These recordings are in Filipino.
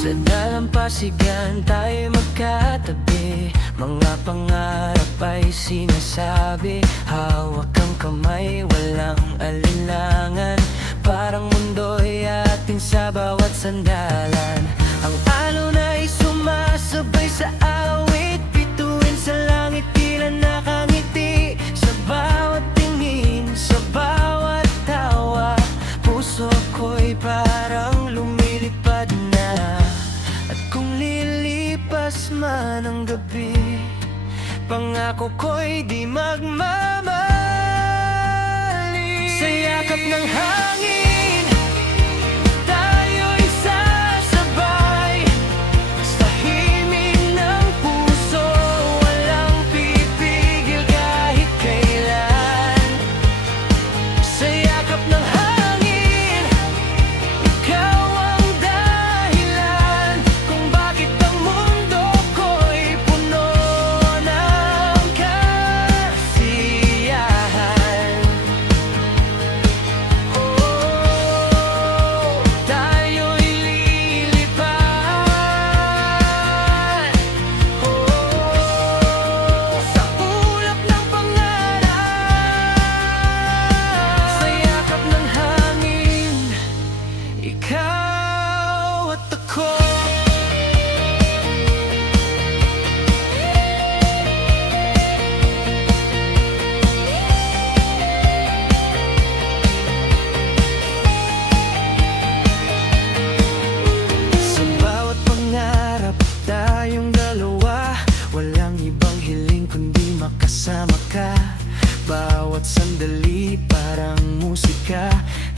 Sa dalampasigan tayo magkatabi, mga pangarap ay sinasabi. Hawak ang kamay, walang alinlangan, parang mundo'y atin sa bawat sandalan. Ang alon ay sumasabay sa awit, bituin sa langit tila nakangiti. Sa bawat tingin, sa bawat tawa, puso ko'y parang lumilipad na. At kung lilipas man ang gabi, pangako ko'y di magmamali. Sa yakap ng hangin, tayo'y sasabay. Sa himig ng puso, walang pipigil kahit kailan. Sa yakap ng hangin, ikaw ang dahilan kung bakit ang mundo ko'y puno ng kasiyahan. Oh, tayo'y lilipad, sa ulap ng pangarap. Sa yakap ng hangin, ikaw at ako. Sa bawat pangarap tayong dalawa, walang ibang hiling kundi makasama ka. Bawat sandali parang musika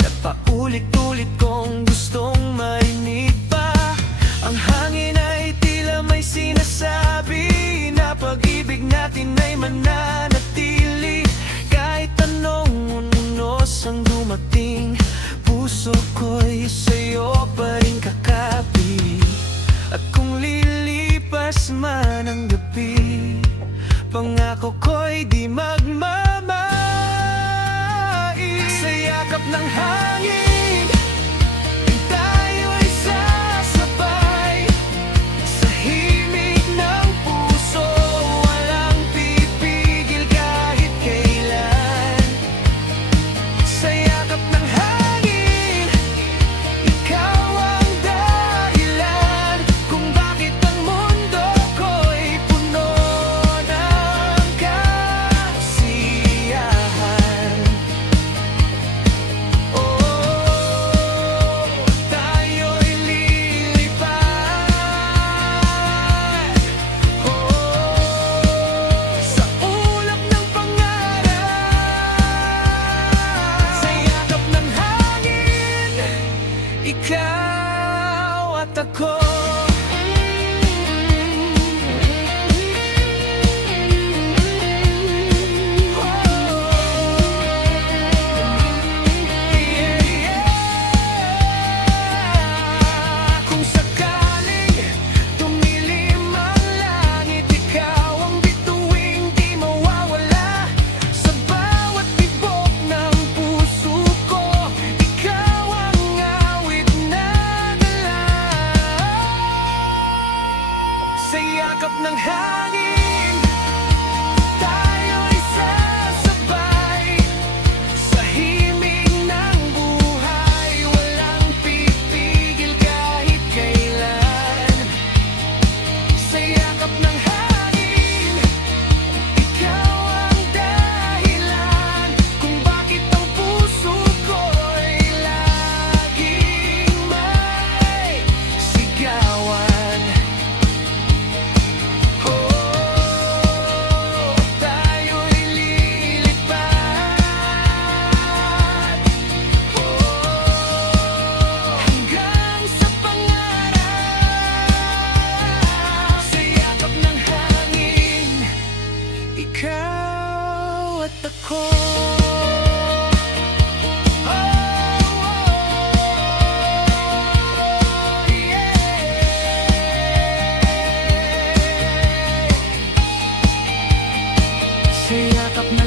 na paulit-ulit kong gustong marinig pa. Ang hangin ay tila may sinasabi na pag-ibig natin ay mananatili. Kahit anong unos ang dumating, puso ko'y sa'yo pa rin kakapi. At kung lilipas man ang gabi, pangako ko'y di magmamais. Sa yakap ng hangin, tayo'y sasabay. Sa himig ng puso, walang pipigil kahit kailan. Sa yakap ng hangin, ikaw ang dahilan kung bakit ang mundo ko'y puno ng kasiyahan. Oh, tayo'y lilipad, sa ulap ng pangarap. Sa yakap ng hangin, ikaw at ako. Kung sakaling tumilim ang langit, ikaw ang bituing di mawawala. Sa bawat tibok ng puso ko, ikaw ang awit na dala. Sa yakap ng hangin, tayo'y sasabay. Sa himig ng buhay, walang pipigil kahit kailan. Sa yakap ng hangin, ikaw ang dahilan kung bakit ang puso ko'y laging may sigawan. Oh, tayo'y lilipad, hanggang sa pangarap. Sa yakap ng hangin, ikaw at ako. Sa yakap ng